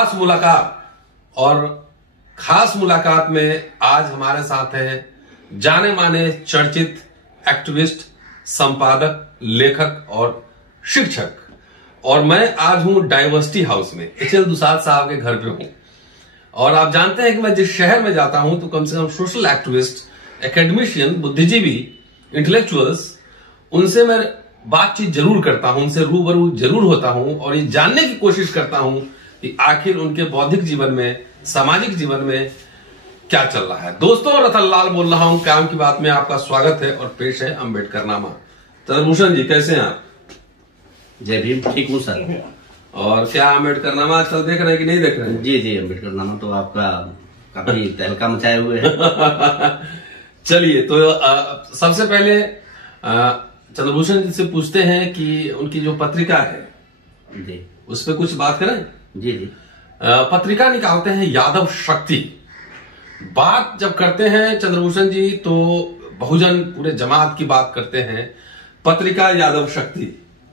खास मुलाकात। और खास मुलाकात में आज हमारे साथ हैं जाने माने चर्चित एक्टिविस्ट, संपादक, लेखक और शिक्षक। और मैं आज हूं डाइवर्सिटी हाउस में एच.एल. दुसाद साहब के घर पे हूं। और आप जानते हैं कि मैं जिस शहर में जाता हूं तो कम से कम सोशल एक्टिविस्ट, एकेडमिशियन, बुद्धिजीवी, इंटेलेक्चुअल्स, उनसे मैं बातचीत जरूर करता हूं, उनसे रूबरू जरूर होता हूं और ये जानने की कोशिश करता हूं कि आखिर उनके बौद्धिक जीवन में, सामाजिक जीवन में क्या चल रहा है। दोस्तों, रतन लाल बोल रहा हूं, काम की बात में आपका स्वागत है और पेश है अम्बेडकरनामा। चंद्रभूषण जी, कैसे हैं आप? जय भीम, ठीक हूँ सर। और क्या अम्बेडकरनामा आजकल देख रहे हैं कि नहीं देख रहे हैं? जी, अम्बेडकरनामा तो आपका काफी तहलका मचाए हुए है। चलिए, तो सबसे पहले चंद्रभूषण जी से पूछते हैं कि उनकी जो पत्रिका है जी, उस पर कुछ बात करें। जी। पत्रिका निकालते हैं यादव शक्ति। बात जब करते हैं चंद्रभूषण जी तो बहुजन पूरे जमात की बात करते हैं। पत्रिका यादव शक्ति,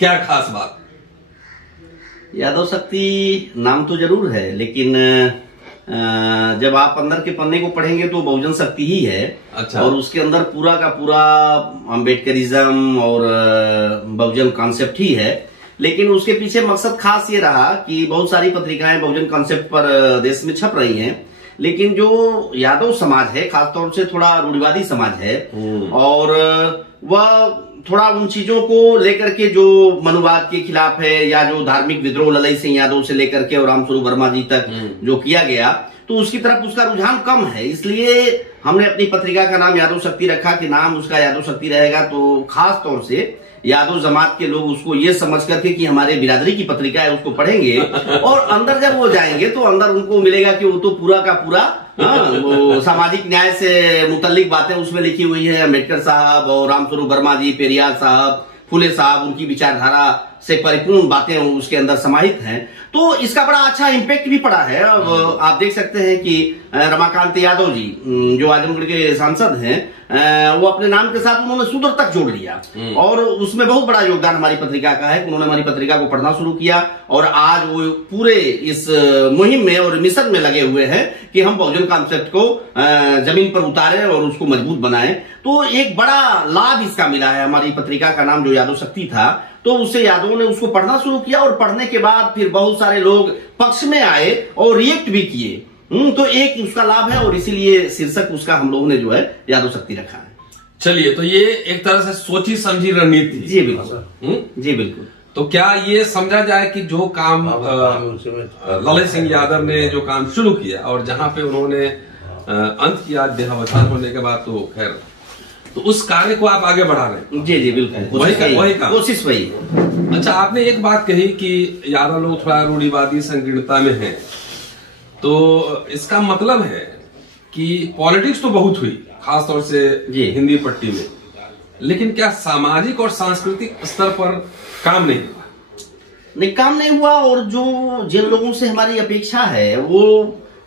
क्या खास बात? यादव शक्ति नाम तो जरूर है, लेकिन जब आप अंदर के पन्ने को पढ़ेंगे तो बहुजन शक्ति ही है। अच्छा। और उसके अंदर पूरा का पूरा अम्बेडकरिज्म और बहुजन कॉन्सेप्ट ही है। लेकिन उसके पीछे मकसद खास ये रहा कि बहुत सारी पत्रिकाएं बहुजन कॉन्सेप्ट पर देश में छप रही हैं, लेकिन जो यादव समाज है खासतौर से थोड़ा रूढ़िवादी समाज है और वह थोड़ा उन चीजों को लेकर के जो मनुवाद के खिलाफ है या जो धार्मिक विद्रोह ललई सिंह यादव से लेकर के और रामस्वरूप वर्मा जी तक जो किया गया, तो उसकी तरफ उसका रुझान कम है। इसलिए हमने अपनी पत्रिका का नाम यादव शक्ति रखा कि नाम उसका यादव शक्ति रहेगा तो खास तौर से यादव जमात के लोग उसको ये समझ करके कि हमारे बिरादरी की पत्रिका है उसको पढ़ेंगे और अंदर जब वो जाएंगे तो अंदर उनको मिलेगा कि वो तो पूरा का पूरा वो सामाजिक न्याय से मुतल्लिक बातें उसमें लिखी हुई है। अम्बेडकर साहब और रामस्वरूप वर्मा जी, पेरियार साहब, फुले साहब, उनकी विचारधारा से परिपूर्ण बातें उसके अंदर समाहित हैं। तो इसका बड़ा अच्छा इम्पैक्ट भी पड़ा है। अब आप देख सकते हैं कि रमाकांत यादव जी जो आजमगढ़ के सांसद हैं, वो अपने नाम के साथ उन्होंने शूद्र तक जोड़ लिया और उसमें बहुत बड़ा योगदान हमारी पत्रिका का है। उन्होंने हमारी पत्रिका को पढ़ना शुरू किया और आज वो पूरे इस मुहिम में और मिशन में लगे हुए हैं कि हम बहुजन कॉन्सेप्ट को जमीन पर उतारें और उसको मजबूत बनाएं। तो एक बड़ा लाभ इसका मिला है। हमारी पत्रिका का नाम जो यादव शक्ति था, तो उससे यादवों ने उसको पढ़ना शुरू किया और पढ़ने के बाद फिर बहुत सारे लोग पक्ष में आए और रिएक्ट भी किए। तो एक उसका लाभ है और इसीलिए शीर्षक उसका हम लोगों ने जो है यादव शक्ति रखा है। चलिए, तो ये एक तरह से सोची समझी रणनीति। जी बिल्कुल। जी बिल्कुल। तो क्या ये समझा जाए कि जो काम ललई सिंह यादव ने जो काम शुरू किया और जहां पे उन्होंने अंत किया देहावसान होने के बाद, तो खैर, तो उस कार्य को आप आगे बढ़ा रहे हैं? जी बिल्कुल, वही काम, कोशिश वही है। अच्छा, आपने एक बात कही कि यादव लोग थोड़ा रूढ़िवादी संकीर्णता में हैं, तो इसका मतलब है कि पॉलिटिक्स तो बहुत हुई खासतौर से हिंदी पट्टी में, लेकिन क्या सामाजिक और सांस्कृतिक स्तर पर काम नहीं हुआ? नहीं, काम नहीं हुआ। और जो जिन लोगों से हमारी अपेक्षा है वो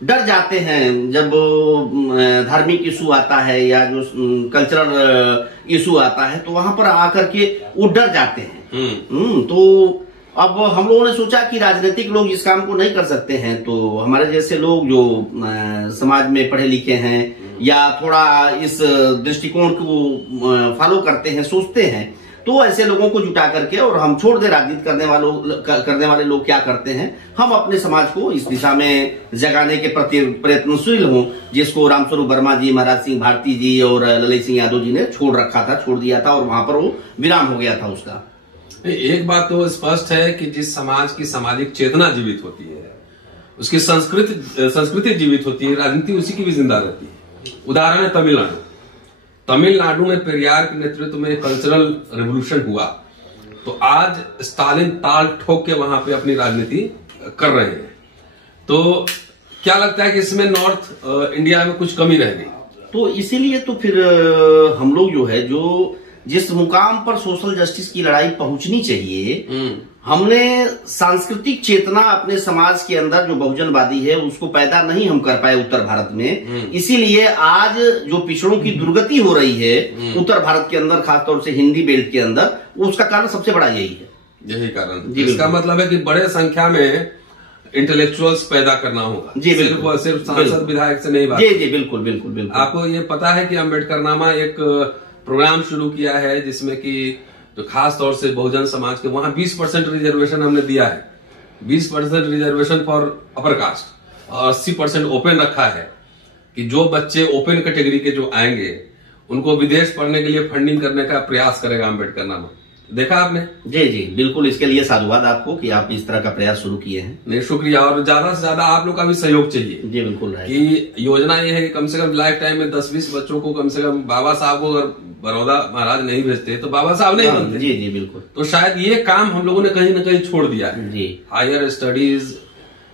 डर जाते हैं जब धार्मिक इशू आता है या जो कल्चरल इशू आता है, तो वहां पर आकर के वो डर जाते हैं। तो अब हम लोगों ने सोचा कि राजनीतिक लोग इस काम को नहीं कर सकते हैं, तो हमारे जैसे लोग जो समाज में पढ़े लिखे हैं या थोड़ा इस दृष्टिकोण को फॉलो करते हैं, सोचते हैं, तो ऐसे लोगों को जुटा करके और हम छोड़ दे राजनीति करने वाले लोग क्या करते हैं, हम अपने समाज को इस दिशा में जगाने के प्रति प्रयत्नशील हों, जिसको रामस्वरूप वर्मा जी, महाराज सिंह भारती जी और ललई सिंह यादव जी ने छोड़ दिया था और वहां पर वो विराम हो गया था उसका। एक बात तो स्पष्ट है कि जिस समाज की सामाजिक चेतना जीवित होती है, उसकी संस्कृति जीवित होती है, राजनीति उसी की भी जिंदा रहती है। उदाहरण है तमिलनाडु में पेरियार के नेतृत्व में कल्चरल रिवॉल्यूशन हुआ, तो आज स्टालिन ताल ठोक के वहां पे अपनी राजनीति कर रहे हैं। तो क्या लगता है कि इसमें नॉर्थ इंडिया में कुछ कमी रह गई? तो इसीलिए तो फिर हम लोग जो है, जो जिस मुकाम पर सोशल जस्टिस की लड़ाई पहुंचनी चाहिए, हमने सांस्कृतिक चेतना अपने समाज के अंदर जो बहुजनवादी है उसको पैदा नहीं हम कर पाए उत्तर भारत में। इसीलिए आज जो पिछड़ों की दुर्गति हो रही है उत्तर भारत के अंदर, खासतौर से हिंदी बेल्ट के अंदर, उसका कारण सबसे बड़ा यही है। यही कारण, इसका मतलब है कि बड़े संख्या में इंटेलेक्चुअल्स पैदा करना होगा। जी, सिर्फ सांसद विधायक से नहीं बात। जी जी बिल्कुल बिल्कुल बिल्कुल। आपको ये पता है कि अम्बेडकरनामा एक प्रोग्राम शुरू किया है जिसमें कि जो खास तौर से बहुजन समाज के वहां 20% रिजर्वेशन हमने दिया है, 20% रिजर्वेशन फॉर अपर कास्ट और 80% ओपन रखा है कि जो बच्चे ओपन कैटेगरी के जो आएंगे उनको विदेश पढ़ने के लिए फंडिंग करने का प्रयास करेगा अम्बेडकरनामा। देखा आपने? जी जी बिल्कुल, इसके लिए साधुवाद आपको कि आप इस तरह का प्रयास शुरू किए हैं। नहीं, शुक्रिया। और ज्यादा से ज्यादा आप लोग का भी सहयोग चाहिए। जी बिल्कुल है कि योजना ये है कि कम से कम लाइफ टाइम में 10-20 बच्चों को कम से कम, बाबा साहब को अगर बड़ौदा महाराज नहीं भेजते तो बाबा साहब नहीं बनते। जी जी बिल्कुल। तो शायद ये काम हम लोगों ने कहीं ना कहीं छोड़ दिया है। जी, हायर स्टडीज,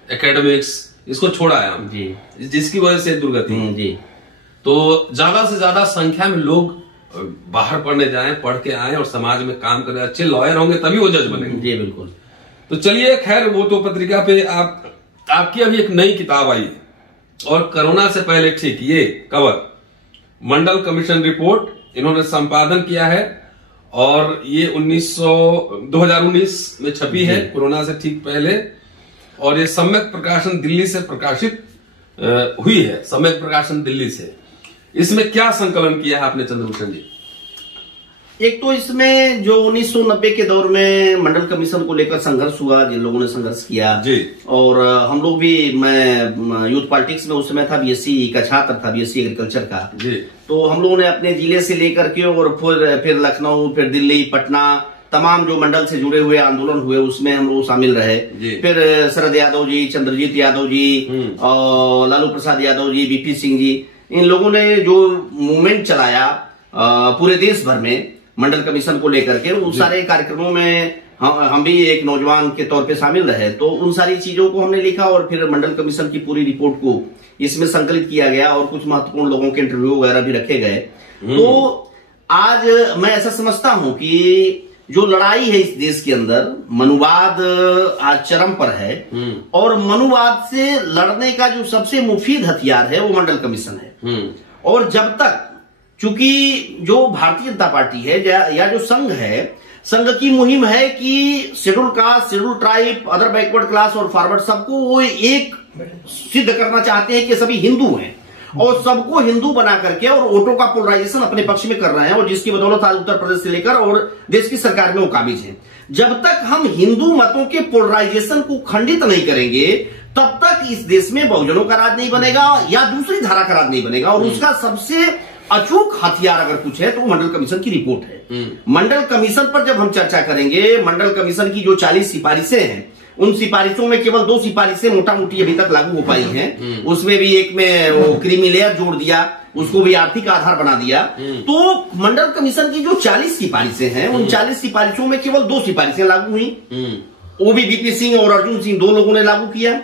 एकेडमिक्स, इसको छोड़ा है हम जी, जिसकी वजह से दुर्गति। जी, तो ज्यादा से ज्यादा संख्या में लोग बाहर पढ़ने जाएं, पढ़ के आए और समाज में काम करें, अच्छे लॉयर होंगे तभी वो जज बनेंगे। जी बिल्कुल। तो चलिए, खैर वो तो पत्रिका पे आपकी अभी एक नई किताब आई और कोरोना से पहले, ठीक, ये कवर मंडल कमीशन रिपोर्ट इन्होंने संपादन किया है और ये 2019 में छपी है, कोरोना से ठीक पहले। और ये सम्यक प्रकाशन दिल्ली से प्रकाशित हुई है, सम्यक प्रकाशन दिल्ली से। इसमें क्या संकलन किया है आपने चंद्रभूषण जी? एक तो इसमें जो 1990 के दौर में मंडल कमीशन को लेकर संघर्ष हुआ, जिन लोगों ने संघर्ष किया जी, और हम लोग भी, मैं यूथ पॉलिटिक्स में उस समय था, बीएससी का छात्र था, बीएससी एग्रीकल्चर का जी। तो हम लोगों ने अपने जिले से लेकर के और फिर लखनऊ, फिर दिल्ली, पटना, तमाम जो मंडल से जुड़े हुए आंदोलन हुए उसमें हम लोग शामिल रहे। फिर शरद यादव जी, चंद्रजीत यादव जी, और लालू प्रसाद यादव जी, बीपी सिंह जी, इन लोगों ने जो मूवमेंट चलाया पूरे देश भर में मंडल कमीशन को लेकर के, उन सारे कार्यक्रमों में हम भी एक नौजवान के तौर पे शामिल रहे। तो उन सारी चीजों को हमने लिखा और फिर मंडल कमीशन की पूरी रिपोर्ट को इसमें संकलित किया गया और कुछ महत्वपूर्ण लोगों के इंटरव्यू वगैरह भी रखे गए। तो आज मैं ऐसा समझता हूं कि जो लड़ाई है इस देश के अंदर, मनुवाद आज चरम पर है और मनुवाद से लड़ने का जो सबसे मुफीद हथियार है वो मंडल कमीशन है। और जब तक, चूंकि जो भारतीय जनता पार्टी है या जो संघ है, संघ की मुहिम है कि schedule caste, schedule tribe, other backward class और फॉरवर्ड सबको वो एक सिद्ध करना चाहते हैं कि सभी हिंदू हैं और सबको हिंदू बना करके और वोटों का पोलराइजेशन अपने पक्ष में कर रहे हैं और जिसकी बदौलत आज उत्तर प्रदेश से लेकर और देश की सरकार में वो काबिज है। जब तक हम हिंदू मतों के पोलराइजेशन को खंडित नहीं करेंगे तब तक इस देश में बहुजनों का राज नहीं बनेगा या दूसरी धारा का राज नहीं बनेगा। और उसका सबसे अचूक हथियार अगर कुछ है तो मंडल कमीशन की रिपोर्ट है। मंडल कमीशन पर जब हम चर्चा करेंगे, मंडल कमीशन की जो 40 सिफारिशें हैं, उन सिफारिशों में केवल 2 सिफारिशें मोटा मोटी अभी तक लागू हो पाई हैं। उसमें भी एक में वो क्रीमी लेयर जोड़ दिया, उसको भी आर्थिक आधार बना दिया। तो मंडल कमीशन की जो 40 सिफारिशें हैं, उन 40 सिफारिशों में केवल 2 सिफारिशें लागू हुई। वो भी बीपी सिंह और अर्जुन सिंह 2 लोगों ने लागू किया,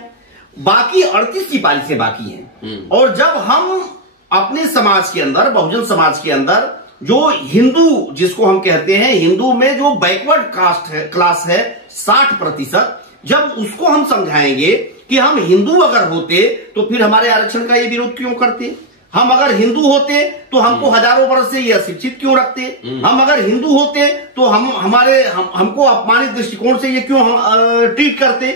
बाकी 38 सिफारिशें बाकी हैं। और जब हम अपने समाज के अंदर, बहुजन समाज के अंदर, जो हिंदू जिसको हम कहते हैं, हिंदू में जो बैकवर्ड कास्ट है, क्लास है 60%, जब उसको हम समझाएंगे कि हम हिंदू अगर होते तो फिर हमारे आरक्षण का ये विरोध क्यों करते, हम अगर हिंदू होते तो हमको हजारों वर्ष से ये अशिक्षित क्यों रखते, हम अगर हिंदू होते तो हमको अपमानित दृष्टिकोण से ये क्यों ट्रीट करते।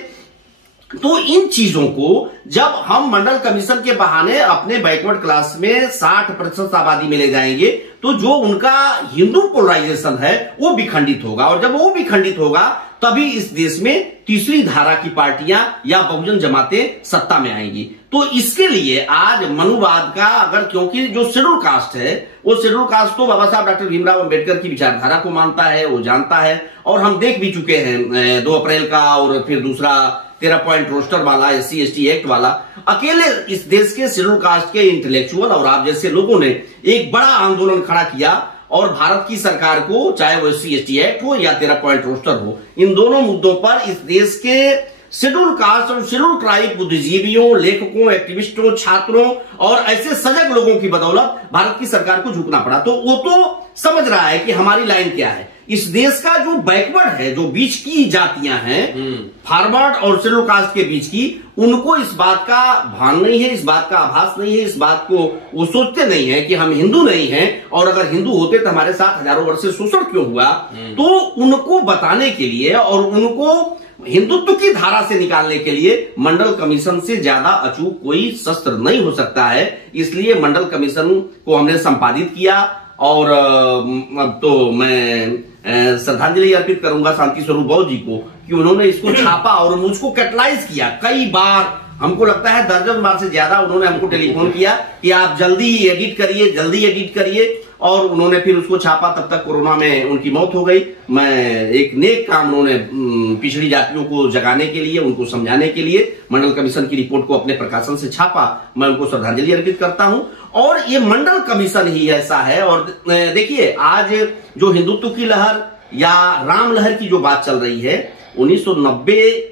तो इन चीजों को जब हम मंडल कमीशन के बहाने अपने बैकवर्ड क्लास में 60% आबादी में ले जाएंगे तो जो उनका हिंदू पोलराइजेशन है वो भी खंडित होगा। और जब वो भी खंडित होगा तभी इस देश में तीसरी धारा की पार्टियां या बहुजन जमातें सत्ता में आएंगी। तो इसके लिए आज मनुवाद का, अगर, क्योंकि जो शेड्यूल कास्ट है वो शेड्यूल कास्ट तो बाबा साहब डॉक्टर भीमराव अंबेडकर की विचारधारा को मानता है, वो जानता है। और हम देख भी चुके हैं 2 अप्रैल का और फिर दूसरा 13 पॉइंट रोस्टर वाला, SC/ST एक्ट वाला। अकेले इस देश के शेड्यूल कास्ट के इंटेलेक्चुअल और आप जैसे लोगों ने एक बड़ा आंदोलन खड़ा किया और भारत की सरकार को, चाहे वो SC/ST एक्ट हो या 13 पॉइंट रोस्टर हो, इन दोनों मुद्दों पर इस देश के शेड्यूल कास्ट और शेड्यूल ट्राइब बुद्धिजीवियों, लेखकों, एक्टिविस्टों, छात्रों और ऐसे सजग लोगों की बदौलत भारत की सरकार को झुकना पड़ा। तो वो तो समझ रहा है कि हमारी लाइन क्या है। इस देश का जो बैकवर्ड है, जो बीच की जातियां हैं, फॉरवर्ड और शेड्यूल कास्ट के बीच की, उनको इस बात का भान नहीं है, इस बात का आभास नहीं है, इस बात को वो सोचते नहीं है कि हम हिंदू नहीं हैं और अगर हिंदू होते तो हमारे साथ हजारों वर्ष से शोषण क्यों हुआ। तो उनको बताने के लिए और उनको हिंदुत्व की धारा से निकालने के लिए मंडल कमीशन से ज्यादा अचूक कोई शस्त्र नहीं हो सकता है। इसलिए मंडल कमीशन को हमने संपादित किया और अब तो मैं श्रद्धांजलि अर्पित करूंगा शांति स्वरूप बौद्ध जी को कि उन्होंने इसको छापा और मुझको कैटलाइज किया। कई बार, हमको लगता है दर्जन बार से ज्यादा उन्होंने हमको टेलीफोन किया कि आप जल्दी एडिट करिए, जल्दी एडिट करिए, और उन्होंने फिर उसको छापा। तब तक कोरोना में उनकी मौत हो गई। मैं एक नेक काम उन्होंने पिछड़ी जातियों को जगाने के लिए, उनको समझाने के लिए मंडल कमीशन की रिपोर्ट को अपने प्रकाशन से छापा। मैं उनको श्रद्धांजलि अर्पित करता हूं। और ये मंडल कमीशन ही ऐसा है। और देखिए, आज जो हिंदुत्व की लहर या राम लहर की जो बात चल रही है, 1990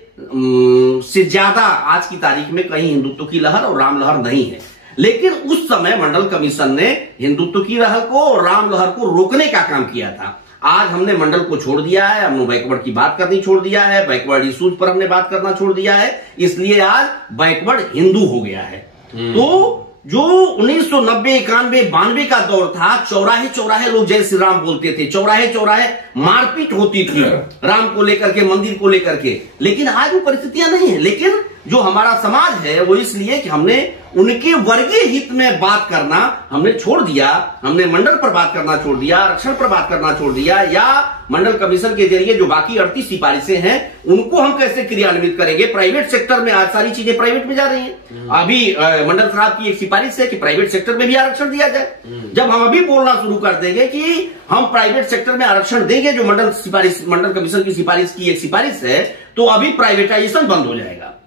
से ज्यादा आज की तारीख में कहीं हिंदुत्व की लहर और राम लहर नहीं है। लेकिन उस समय मंडल कमीशन ने हिंदुत्व की लहर को और राम लहर को रोकने का काम किया था। आज हमने मंडल को छोड़ दिया है, हमने बैकवर्ड की बात करनी छोड़ दिया है, बैकवर्ड इश्यूज पर हमने बात करना छोड़ दिया है। इसलिए आज बैकवर्ड हिंदू हो गया है। तो जो 1990, 91, 92 का दौर था, चौराहे चौराहे लोग जय श्री राम बोलते थे, चौराहे चौराहे मारपीट होती थी राम को लेकर के, मंदिर को लेकर के। लेकिन आज वो परिस्थितियां नहीं है। लेकिन जो हमारा समाज है वो इसलिए कि हमने उनके वर्गीय हित में बात करना हमने छोड़ दिया, हमने मंडल पर बात करना छोड़ दिया, आरक्षण पर बात करना छोड़ दिया, या मंडल कमीशन के जरिए जो बाकी 38 सिफारिशें हैं उनको हम कैसे क्रियान्वित करेंगे। प्राइवेट सेक्टर में आज सारी चीजें प्राइवेट में जा रही हैं। अभी मंडल साहब की एक सिफारिश है कि प्राइवेट सेक्टर में भी आरक्षण दिया जाए। जब हम अभी बोलना शुरू कर देंगे कि हम प्राइवेट सेक्टर में आरक्षण देंगे, जो मंडल कमीशन की सिफारिश की एक सिफारिश है, तो अभी प्राइवेटाइजेशन बंद हो जाएगा।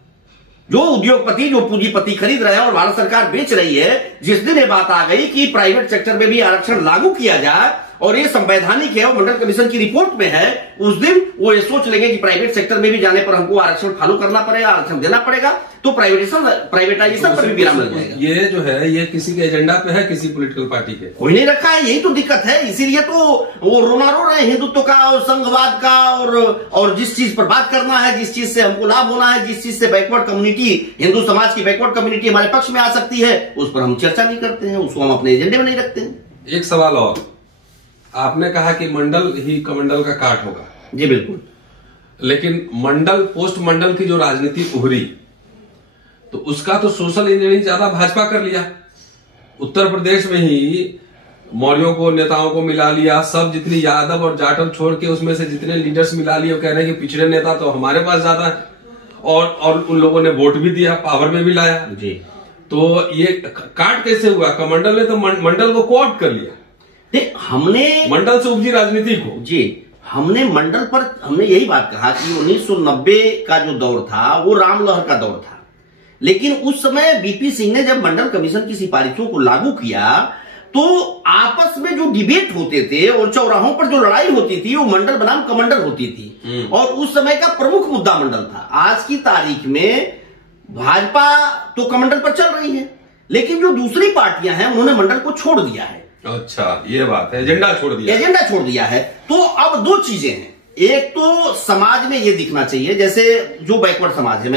जो उद्योगपति, जो पूंजीपति खरीद रहे हैं और भारत सरकार बेच रही है, जिस दिन ये बात आ गई कि प्राइवेट सेक्टर में भी आरक्षण लागू किया जाए और ये संवैधानिक है और मंडल कमीशन की रिपोर्ट में है, उस दिन वो ये सोच लेंगे कि प्राइवेट सेक्टर में भी जाने पर हमको आरक्षण फॉलो करना पड़ेगा, आरक्षण देना पड़ेगा, तो प्राइवेटाइजेशन पर भी विराम लग जाएगा। ये जो है ये किसी के एजेंडा पे है, किसी पॉलिटिकल पार्टी के कोई नहीं रखा है। यही तो दिक्कत है। इसीलिए तो वो रोना रो रहे हैं हिंदुत्व का और संघवाद का, और जिस चीज पर बात करना है, जिस चीज से हमको लाभ होना है, जिस चीज से बैकवर्ड कम्युनिटी, हिंदू समाज की बैकवर्ड कम्युनिटी हमारे पक्ष में आ सकती है, उस पर हम चर्चा नहीं करते हैं, उसको हम अपने एजेंडे में नहीं रखते हैं। एक सवाल और, आपने कहा कि मंडल ही कमंडल का काट होगा। जी बिल्कुल। लेकिन मंडल, पोस्ट मंडल की जो राजनीति उभरी, तो उसका तो सोशल इंजीनियरिंग ज्यादा भाजपा कर लिया। उत्तर प्रदेश में ही मौर्यों को, नेताओं को मिला लिया, सब जितनी यादव और जाटव छोड़ के उसमें से जितने लीडर्स मिला लिए, कह रहे हैं कि पिछड़े नेता तो हमारे पास ज्यादा है, और उन लोगों ने वोट भी दिया, पावर में भी लाया जी। तो ये काट कैसे हुआ? कमंडल ने तो मंडल को कोऑप्ट कर लिया। हमने मंडल से उपजी राजनीति को, जी, हमने मंडल पर हमने यही बात कहा कि 1990 का जो दौर था वो राम लहर का दौर था। लेकिन उस समय बीपी सिंह ने जब मंडल कमीशन की सिफारिशों को लागू किया, तो आपस में जो डिबेट होते थे और चौराहों पर जो लड़ाई होती थी, वो मंडल बनाम कमंडल होती थी, और उस समय का प्रमुख मुद्दा मंडल था। आज की तारीख में भाजपा तो कमंडल पर चल रही है, लेकिन जो दूसरी पार्टियां हैं उन्होंने मंडल को छोड़ दिया है। अच्छा, ये बात है, एजेंडा छोड़ दिया, एजेंडा छोड़ दिया है। तो अब दो चीजें हैं। एक तो समाज में ये दिखना चाहिए, जैसे जो बैकवर्ड समाज है,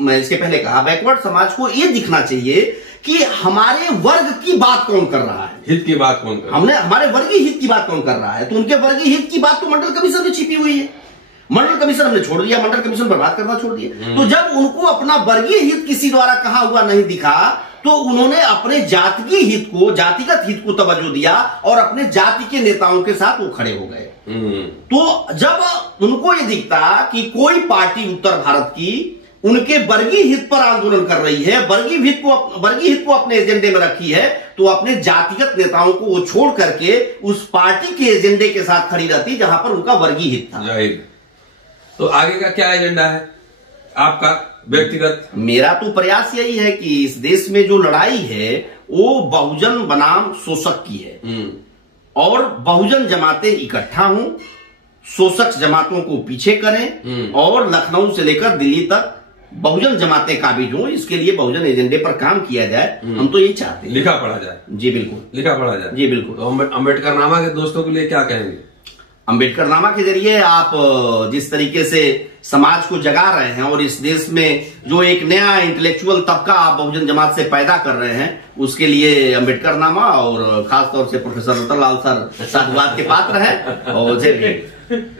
मैं इसके पहले कहा, बैकवर्ड समाज को ये दिखना चाहिए कि हमारे वर्ग की बात कौन कर रहा है, हित की बात कौन कर रहा है, हमारे वर्गीय हित की बात कौन कर रहा है। तो उनके वर्गीय हित की बात तो मंडल कमीशन में छिपी हुई है। मंडल कमीशन हमने छोड़ दिया, मंडल कमीशन पर बात करना छोड़ दिया। तो जब उनको अपना वर्गीय हित किसी द्वारा कहा हुआ नहीं दिखा, तो उन्होंने अपने जातीय हित को, जातिगत हित को तवज्जो दिया और अपने जाति के नेताओं के साथ वो खड़े हो गए। तो जब उनको ये दिखता कि कोई पार्टी उत्तर भारत की उनके वर्गीय हित पर आंदोलन कर रही है, वर्गीय हित को अपने एजेंडे में रखी है, तो अपने जातिगत नेताओं को वो छोड़ करके उस पार्टी के एजेंडे के साथ खड़ी रहती जहां पर उनका वर्गीय हित था। तो आगे का क्या एजेंडा है आपका व्यक्तिगत? मेरा तो प्रयास यही है कि इस देश में जो लड़ाई है वो बहुजन बनाम शोषक की है, और बहुजन जमातें इकट्ठा हों, शोषक जमातों को पीछे करें, और लखनऊ से लेकर दिल्ली तक बहुजन जमातें काबिज हों। इसके लिए बहुजन एजेंडे पर काम किया जाए। हम तो ये चाहते हैं, लिखा पढ़ा जाए। जी बिल्कुल, लिखा पढ़ा जाए। जी बिल्कुल। तो अम्बेडकर नामा के दोस्तों के लिए क्या कहेंगे? अम्बेडकर नामा के जरिए आप जिस तरीके से समाज को जगा रहे हैं और इस देश में जो एक नया इंटेलेक्चुअल तबका आप बहुजन जमात से पैदा कर रहे हैं, उसके लिए अम्बेडकर नामा और खासतौर से प्रोफेसर रतनलाल सर साधुवाद के पात्र हैं। और जय भीम।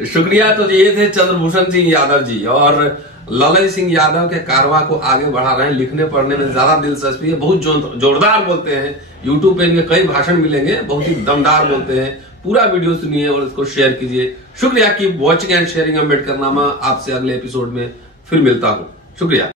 शुक्रिया। तो ये थे चंद्रभूषण सिंह यादव जी, और ललय सिंह यादव के कारवा को आगे बढ़ा रहे हैं। लिखने पढ़ने में ज्यादा दिलचस्पी है, बहुत जोरदार बोलते हैं। यूट्यूब पे इनके कई भाषण मिलेंगे, बहुत ही दमदार बोलते हैं। पूरा वीडियो सुनिए और इसको शेयर कीजिए। शुक्रिया। Keep watching and sharing Ambedkarnama. आपसे अगले एपिसोड में फिर मिलता हूं। शुक्रिया।